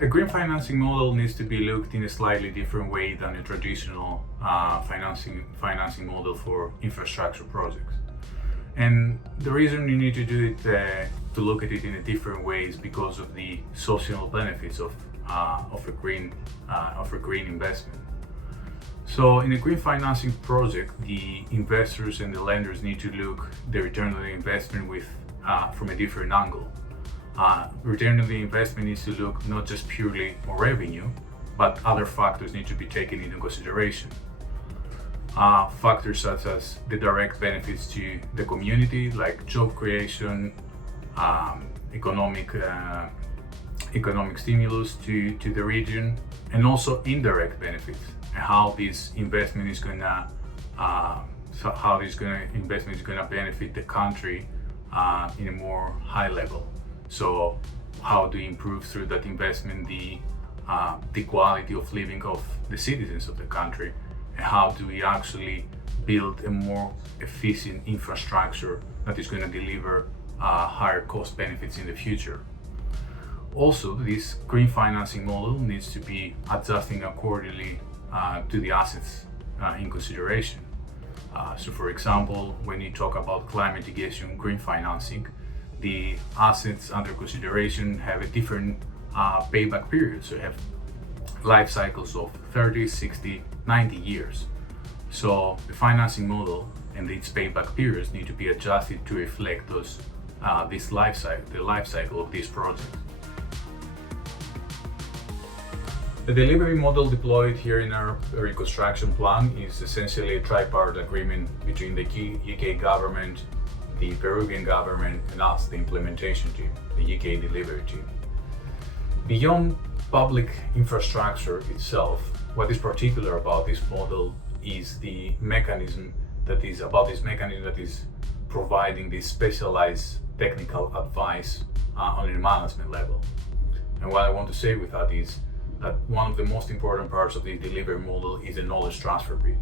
A green financing model needs to be looked in a slightly different way than a traditional financing model for infrastructure projects. And the reason you need to do it, to look at it in a different way, is because of the social benefits of a green investment. So in a green financing project, the investors and the lenders need to look the return on the investment from a different angle. Return on the investment needs to look not just purely on revenue, but other factors need to be taken into consideration. Factors such as the direct benefits to the community, like job creation, economic stimulus to the region, and also indirect benefits, and how this investment is gonna benefit the country in a more high level. So how do you improve through that investment the quality of living of the citizens of the country, and how do we actually build a more efficient infrastructure that is going to deliver higher cost benefits in the future. Also, this green financing model needs to be adjusting accordingly to the assets in consideration. So for example, when you talk about climate mitigation green financing, the assets under consideration have a different payback period. So you have life cycles of 30, 60, 90 years. So the financing model and its payback periods need to be adjusted to reflect the life cycle of this project. The delivery model deployed here in our reconstruction plan is essentially a tripartite agreement between the UK government, the Peruvian government, and us, the implementation team, the UK delivery team. Beyond public infrastructure itself, what is particular about this model is the mechanism that is providing this specialized technical advice on a management level. And what I want to say with that is that one of the most important parts of the delivery model is the knowledge transfer piece.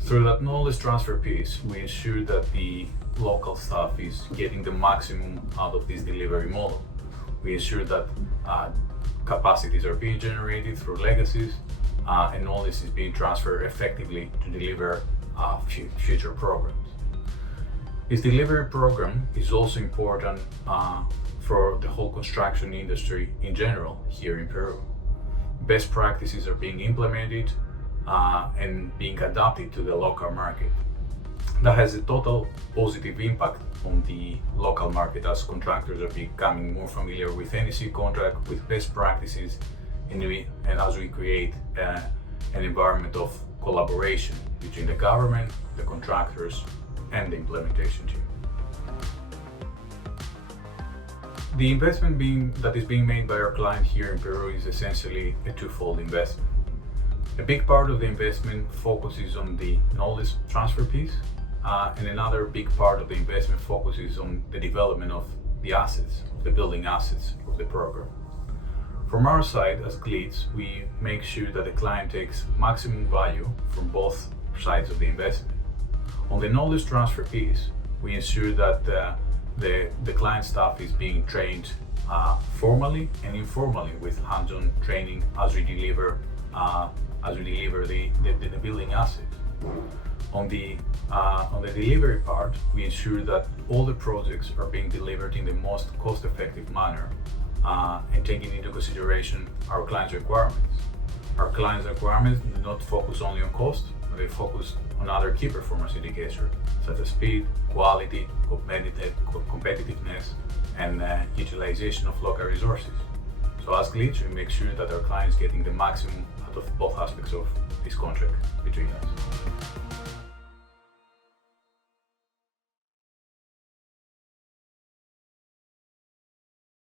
Through that knowledge transfer piece, we ensure that the local staff is getting the maximum out of this delivery model. We ensure that capacities are being generated through legacies, and knowledge is being transferred effectively to deliver future programs. This delivery program is also important for the whole construction industry in general here in Peru. Best practices are being implemented and being adapted to the local market. That has a total positive impact on the local market, as contractors are becoming more familiar with NEC contract, with best practices, and as we create an environment of collaboration between the government, the contractors, and the implementation team. The investment that is being made by our client here in Peru is essentially a twofold investment. A big part of the investment focuses on the knowledge transfer piece, and another big part of the investment focuses on the development of the assets, of the building assets of the program. From our side as Gleeds, we make sure that the client takes maximum value from both sides of the investment. On the knowledge transfer piece, we ensure that the client staff is being trained formally and informally with hands-on training as we deliver the building assets. On the delivery part, we ensure that all the projects are being delivered in the most cost-effective manner and taking into consideration our clients' requirements. Our clients' requirements do not focus only on cost, but they focus on other key performance indicators such as speed, quality, competitiveness, and utilization of local resources. So as Gleeds, we make sure that our clients getting the maximum out of both aspects of this contract between us.